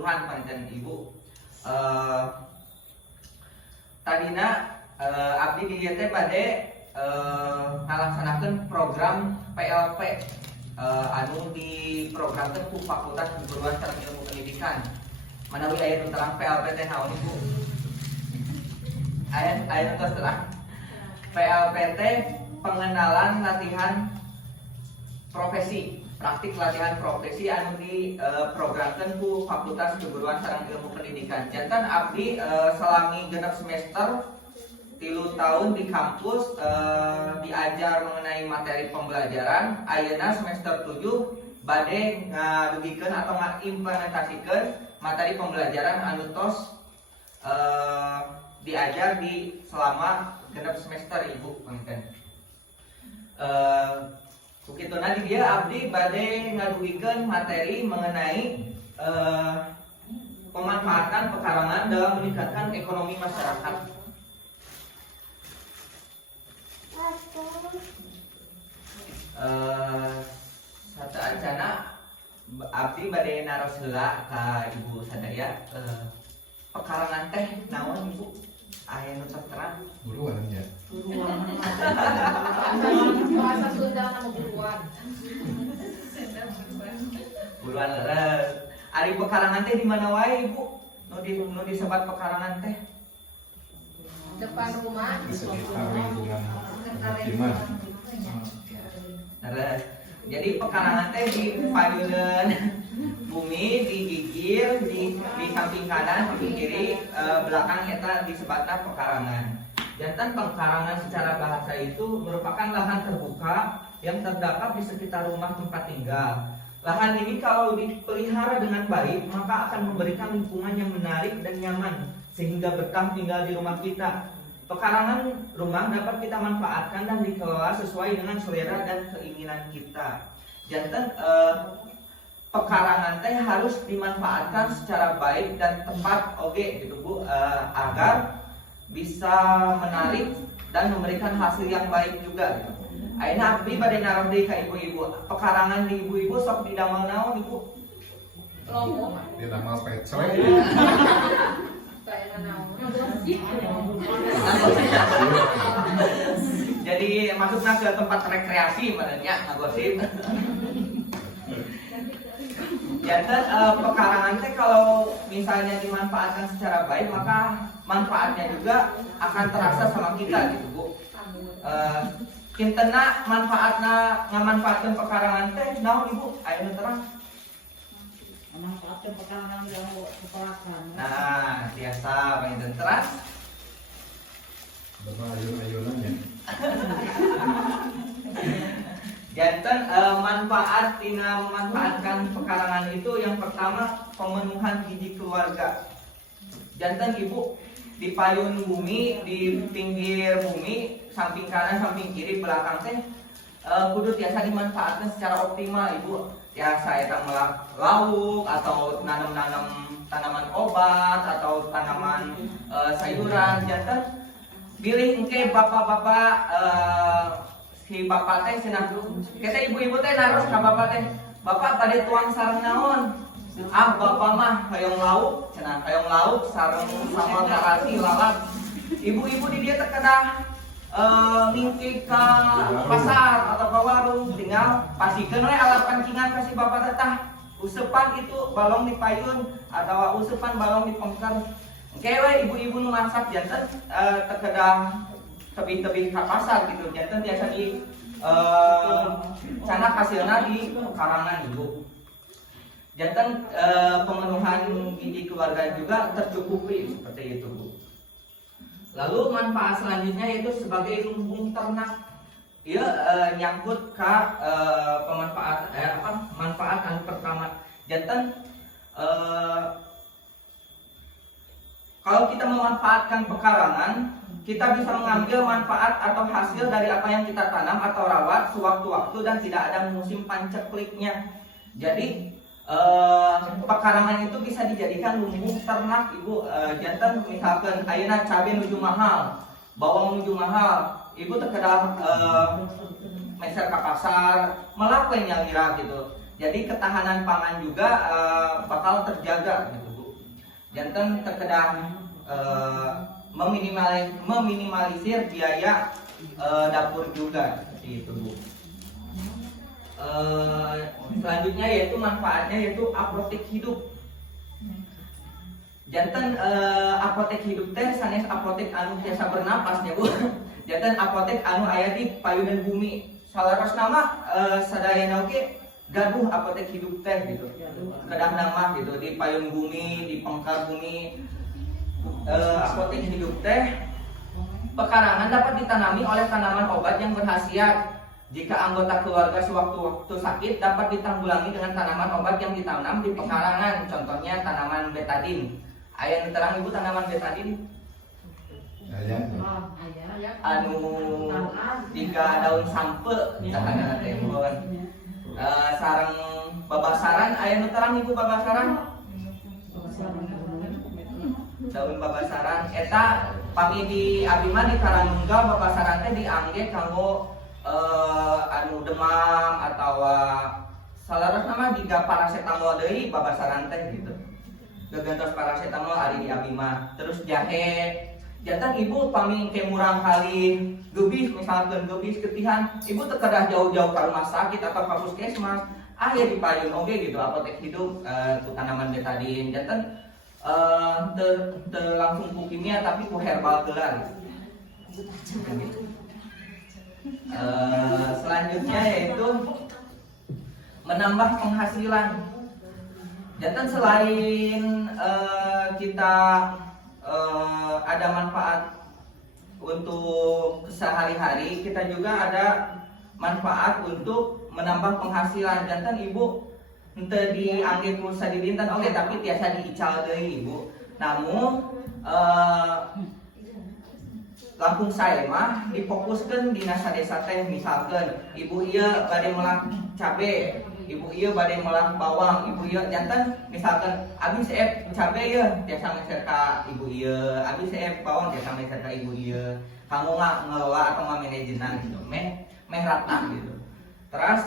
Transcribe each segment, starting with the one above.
keseluruhan paniten ibu. Tadina abdi di dieu teh bade ngalaksanakeun program PLP anu diprogramkeun ku Fakultas Keguruan Sareng Ilmu Pendidikan. Manawi aya nu terang PLP teh naon ibu? Aya nu terang. PLP teh pengenalan latihan profesi, praktik latihan profesi anu diprogramkeun ku Fakultas Keguruan Sareng Ilmu Pendidikan. Janten abdi salami genep semester 3 tahun di kampus diajar mengenai materi pembelajaran. Ayeuna semester 7 bade ngadugikeun atau ngaimplementasikeun materi pembelajaran anu tos diajar di selama genep semester ibu panten. Kukituna di dia abdi bade ngadugikeun materi mengenai pemanfaatan pekarangan dalam meningkatkan ekonomi masyarakat. Sateancana abdi bade naros heula ka ibu sadaya pekarangan teh naon ibu? Aya nu terang buruan ya. Bahasa Sunda nama buruan. Buruan leres. Ari pekarangan teh di mana wae ibu? Nu disebat pekarangan teh? Depan rumah. Di sekitar lingkungan pemukiman. Leres. Jadi pekarangan teh di payeuneun bumi, digigir di samping kanan, samping kiri, belakang eta disebatna pekarangan. Jantan pekarangan secara bahasa itu merupakan lahan terbuka yang terdapat di sekitar rumah tempat tinggal. Lahan ini kalau dipelihara dengan baik maka akan memberikan lingkungan yang menarik dan nyaman sehingga betah tinggal di rumah kita. Pekarangan rumah dapat kita manfaatkan dan dikelola sesuai dengan selera dan keinginan kita. Jantan pekarangan teh harus dimanfaatkan secara baik dan tepat gitu Bu, agar bisa menarik dan memberikan hasil yang baik juga gitu. Ayeuna abdi bade naruh deui ka ibu-ibu. Pekarangan di ibu-ibu sok didamel naon ibu? Lomo. Dia nama pecel. Kayak naon? Ngegosip. Jadi masuknya ke tempat rekreasi sebenarnya ngagosip. Jantan pekarangan teh kalau misalnya dimanfaatkan secara baik maka manfaatnya juga akan terasa sama kita gitu Bu. Kintena manfaatna ngamanfaatkeun pekarangan teh naon ibu? Ayeuna terang. Manfaatkeun pekarangan dalam kepalakan. Nah, biasa panginten terang. Bapak ayun-ayunannya. Jantan manfaat tina memanfaatkan pekarangan itu yang pertama pemenuhan gizi keluarga. Jantan ibu di payun bumi, di pinggir bumi, samping kanan, samping kiri, belakang teh kudu tiasa dimanfaatkan secara optimal ibu. Tiasa eta melah lauk atau nanam-nanam tanaman obat atau tanaman sayuran. Jantan pilih engke bapak-bapak si bapak teh cenah kita ibu-ibu teh naros ka bapak teh. Bapak pada tuang sareng naon? Ah bapak mah hayong lauk, cenah hayong lauk sareng sambal terasi lalap. Ibu-ibu di dia terkedah ngingki ka pasar atau ke warung, tinggal pasikeun we alat pancingan ka si bapak teh tah. Usepan itu balong di payun atau usepan balong di pengker. Engke we ibu-ibu nu masak janten terkedah tebih-tebih ka pasar gitu. Janten biasa di canak hasilna di pekarangan ibu. Jantan pemenuhan gizi keluarga juga tercukupi seperti itu Bu. Lalu manfaat selanjutnya yaitu sebagai lumbung ternak. Ia nyangkut ke manfaat anu pertama. Jantan kalau kita memanfaatkan pekarangan, kita bisa mengambil manfaat atau hasil dari apa yang kita tanam atau rawat sewaktu-waktu dan tidak ada musim pancekliknya. Jadi pekarangan itu bisa dijadikan lumbung ternak ibu. Jantan misalkan ayeuna cabai nuju mahal, bawang nuju mahal, ibu terkedah meser ke pasar melak we nyalira gitu. Jadi ketahanan pangan juga bakal terjaga gitu Bu. Janten terkedah meminimalisir biaya dapur juga seperti itu Bu. Selanjutnya yaitu manfaatnya yaitu apotek hidup. Janten apotek hidup teh sanes apotek anu tiasa bernapasnya Bu. Janten apotek anu aya di payudara bumi. Salaras nama sadayana oge gaduh apotek hidup teh gitu. Kedah nama gitu di payung bumi, di pengkar bumi. Apotek hidup teh pekarangan dapat ditanami oleh tanaman obat yang berkhasiat. Jika anggota keluarga sewaktu-waktu sakit dapat ditanggulangi dengan tanaman obat yang ditanam di pekarangan. Contohnya tanaman betadin. Aya nu terang Ibu tanaman betadin? Ayah. Anu jika daun sampe misalkan teh sarang babasaran aya nu terang Ibu babasaran? Daun babasaran eta pami di abdi mah di Karanunggal babasaran teh diangge kanggo anu demam atau salaras nama jika paracetamol deui babasaran teh gitu. Gagantos paracetamol ari di abdi mah. Terus jahe jantan Ibu pami ke murang kali gebis misalkan gebis ketihan Ibu terkedah jauh-jauh ke rumah sakit atau ke puskesmas aya di payun oge gitu apotek hidup ku tanaman betadin jantan langsung ku kimia tapi ku herbal gelar gitu. Selanjutnya yaitu menambah penghasilan. Jantan selain kita ada manfaat untuk sehari-hari, kita juga ada manfaat untuk menambah penghasilan. Jantan Ibu ente diangge pulsa di dinten oke tapi tiasa diical deui Ibu. Namun Lampung saya mah difokuskan di nasa desa teh misalkan Ibu ieu bade melah cabe, Ibu ieu bade melah bawang, Ibu ieu jantan misalkan abi seep cabe ieu tiasa meser ka Ibu ieu, abi seep bawang tiasa meser ka Ibu ieu. Kamu ngelola atau manajemen gitu, meh rata gitu. Terus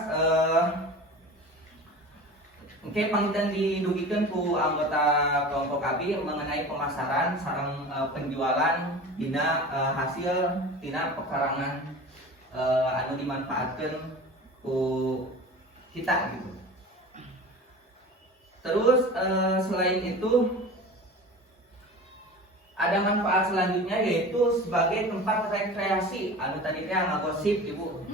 Oke, pangitan didugikan ku anggota kelompok AB mengenai pemasaran sareng penjualan dina hasil dina pekarangan anu dimanfaatkan ku kita gitu. Terus selain itu ada manfaat selanjutnya yaitu sebagai tempat rekreasi. Anu tadi teh ngagosip Ibu.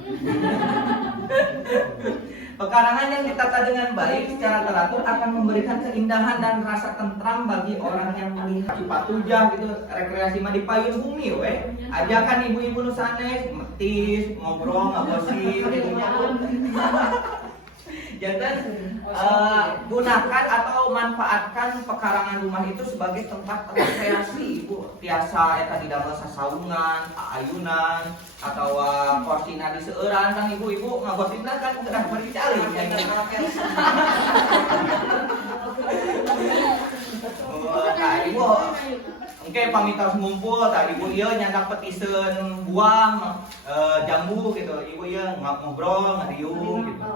Pekarangan yang ditata dengan baik secara teratur akan memberikan keindahan dan rasa tentram bagi orang yang melihat. Patujah gitu, rekreasi mah di payung bumi we. Ajakan ibu-ibu nu sanes metis, ngobrol, ngagosip gitu nya. Jangan gunakan atau manfaatkan pekarangan rumah itu sebagai tempat rekreasi Ibu. Biasa eta didamel sasaungan, ayunan, atau korsina di seueuran kan ibu-ibu ngagosipna kan udah beri cali yang Ibu oke pamitos ngumpul tadi Ibu ieu nyandak petiseun buang jambu gitu. Ibu ieu ngobrol ngariung gitu.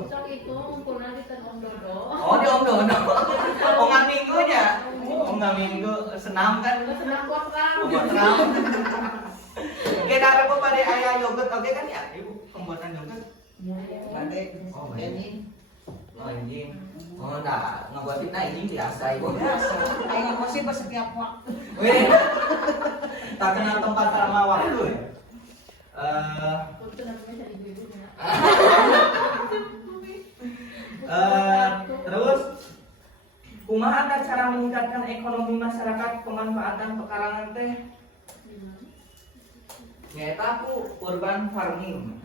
Sok itu ngumpulna di Om Dodo. Oh di Om Dodo. Ongan minggu nya. Ongan minggu senam kan. Senam buat ram. Buat ram. Oke, darah po pada ayah yogurt oke kan ya? Ibu pembuatan yogurt. Nanti. Oh ini. Oh ini. Oh nah, ngebuatin nah ini biasa Ibu. Biasa. Kayak ngosip setiap waktu. Wih. Tak kenal tempat sama waktu ya. Itu namanya jadi ibu-ibu. Terus kumaha cara meningkatkan ekonomi masyarakat pemanfaatan pekarangan teh? Nyaeta ku urban farming.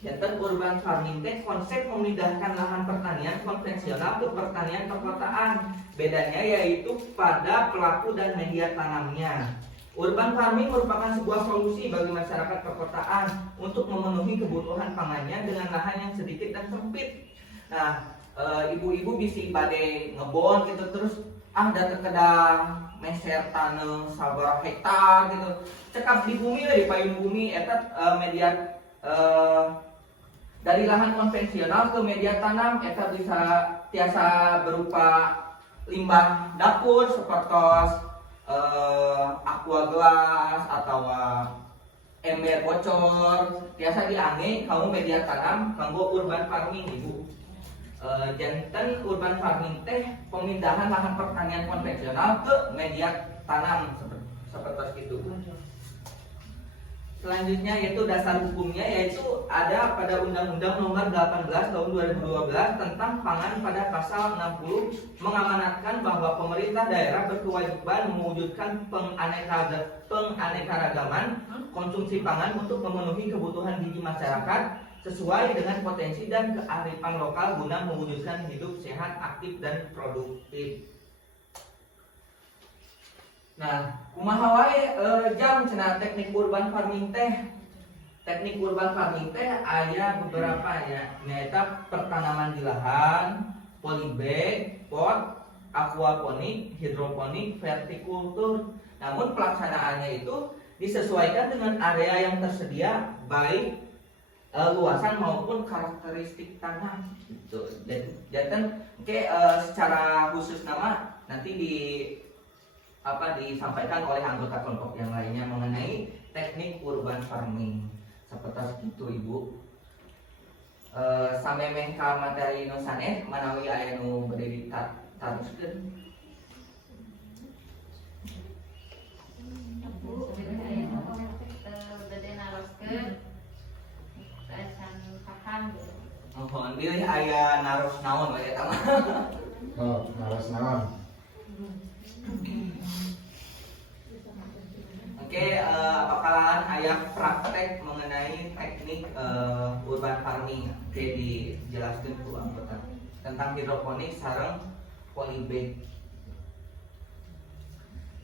Jantan urban farming teh konsep memindahkan lahan pertanian konvensional ke pertanian perkotaan. Bedanya yaitu pada pelaku dan media tanamnya. Urban farming merupakan sebuah solusi bagi masyarakat perkotaan untuk memenuhi kebutuhan pangannya dengan lahan yang sedikit dan sempit. Nah, ibu-ibu bisa bade ngebon gitu terus ada terkedah meser tanah sabaraha hektar gitu. Cekap di bumi di payung bumi eta media dari lahan konvensional ke media tanam eta bisa tiasa berupa limbah dapur seperti aqua gelas atau ember bocor tiasa diangge kamu media tanam kanggo urban farming ibu. Jantan urban farming teh pemindahan lahan pertanian konvensional ke media tanam seperti itu. Selanjutnya yaitu dasar hukumnya yaitu ada pada Undang-Undang Nomor 18 Tahun 2012 tentang pangan pada pasal 60 mengamanatkan bahwa pemerintah daerah berkewajiban mewujudkan penganekaragaman konsumsi pangan untuk memenuhi kebutuhan gizi masyarakat sesuai dengan potensi dan kearifan lokal guna mewujudkan hidup sehat, aktif dan produktif. Nah, kumaha wae jam cenah teknik urban farming teh. Teknik urban farming teh aya beberapa ya, nyaeta pertanaman di lahan, polybag, pot, aquaponik, hidroponik, vertikultur. Namun pelaksanaannya itu disesuaikan dengan area yang tersedia baik luasan maupun karakteristik tanah gitu. Jadi secara khusus nama nanti disampaikan oleh anggota kelompok yang lainnya mengenai teknik urban farming seperti itu ibu. Sampai mengka materi nu sanes manawi aya nu bade ditaruskeun. Mohon pilih aya naros naon we eta mah. Oh, naras naon. Oke, bakalan aya praktek mengenai teknik urban farming. Oke, dijelaskan ku anggota tentang hidroponik sareng polybag.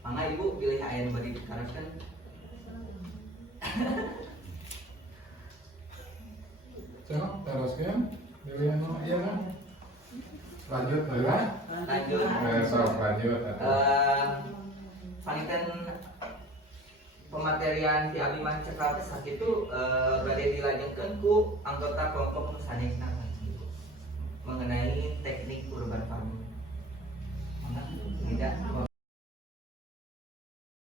Mangga ibu pilih aya nu bade dikaroskeun. Cok, teruskan. Pilihan no, iya kan? Lanjut lah. Lanjut. Sok lanjut. Panikan pematerian di Abi mah cekal sakitu bade dilanjutkeun ku anggota kelompok sanesna mengenai teknik urban farming. Mangga tidak